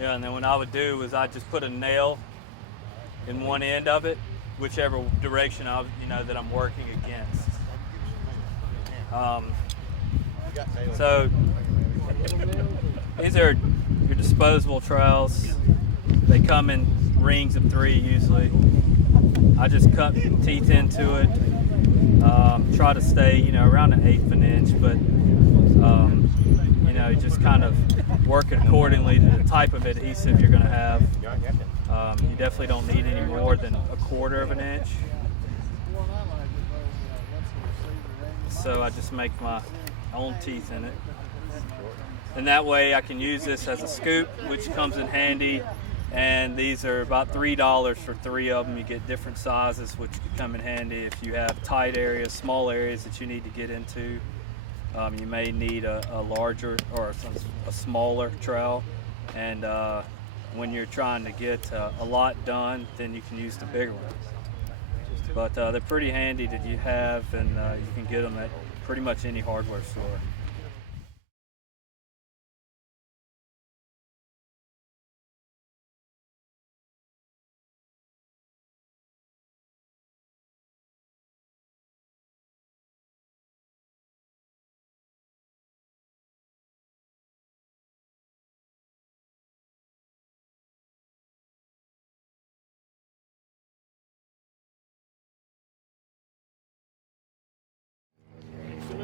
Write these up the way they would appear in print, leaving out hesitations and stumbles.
Yeah, and then what I would do is I just put a nail in one end of it, whichever direction that I'm working against. So these are your disposable trowels. They come in rings of 3 usually. I just cut teeth into it. Try to stay, around 1/8 of an inch, but just kind of work it accordingly to the type of adhesive you're going to have. You definitely don't need any more than 1/4 of an inch. So I just make my own teeth in it. And that way I can use this as a scoop, which comes in handy. And these are about $3 for 3 of them. You get different sizes, which could come in handy if you have tight areas, small areas that you need to get into. You may need a larger or a smaller trowel. And when you're trying to get a lot done, then you can use the bigger ones. But they're pretty handy that you have, and you can get them at pretty much any hardware store.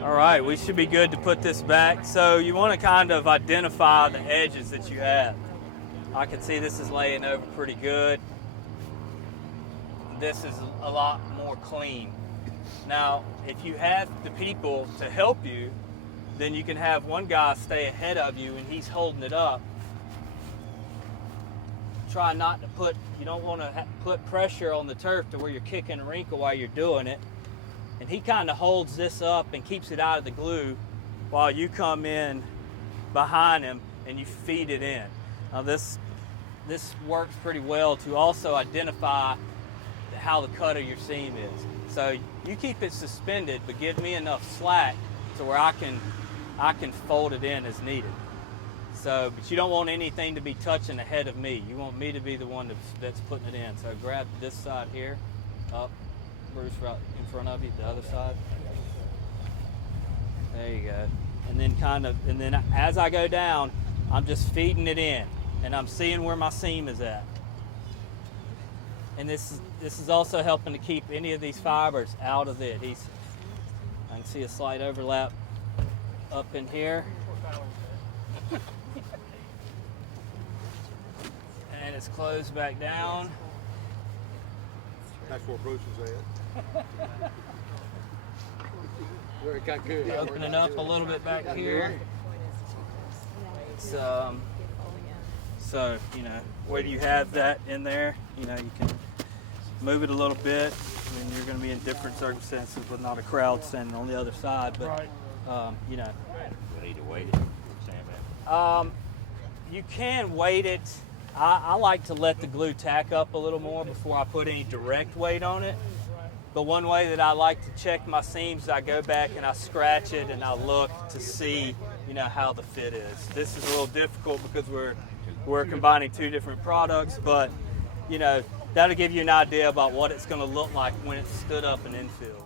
All right, we should be good to put this back. So you want to kind of identify the edges that you have. I can see this is laying over pretty good. This is a lot more clean. Now, if you have the people to help you, then you can have one guy stay ahead of you and he's holding it up. Try not to you don't want to put pressure on the turf to where you're kicking a wrinkle while you're doing it. And he kind of holds this up and keeps it out of the glue while you come in behind him and you feed it in. Now this works pretty well to also identify how the cut of your seam is. So you keep it suspended, but give me enough slack to where I can fold it in as needed. So, but you don't want anything to be touching the head of me. You want me to be the one that's putting it in. So grab this side here, up. Bruce right in front of you, the other side. There you go. And then as I go down, I'm just feeding it in, and I'm seeing where my seam is at. And this is also helping to keep any of these fibers out of the adhesive. I can see a slight overlap up in here. And it's closed back down. That's where Bruce is at. Where it got good. Opening up a little bit back here. It's, so, where you have that in there, you can move it a little bit. I mean, you're going to be in different circumstances with not a crowd standing on the other side, but, We need to weight it. you can weight it. I like to let the glue tack up a little more before I put any direct weight on it. But one way that I like to check my seams is I go back and I scratch it and I look to see, how the fit is. This is a little difficult because we're combining 2 different products, but, that'll give you an idea about what it's going to look like when it's stood up and infilled.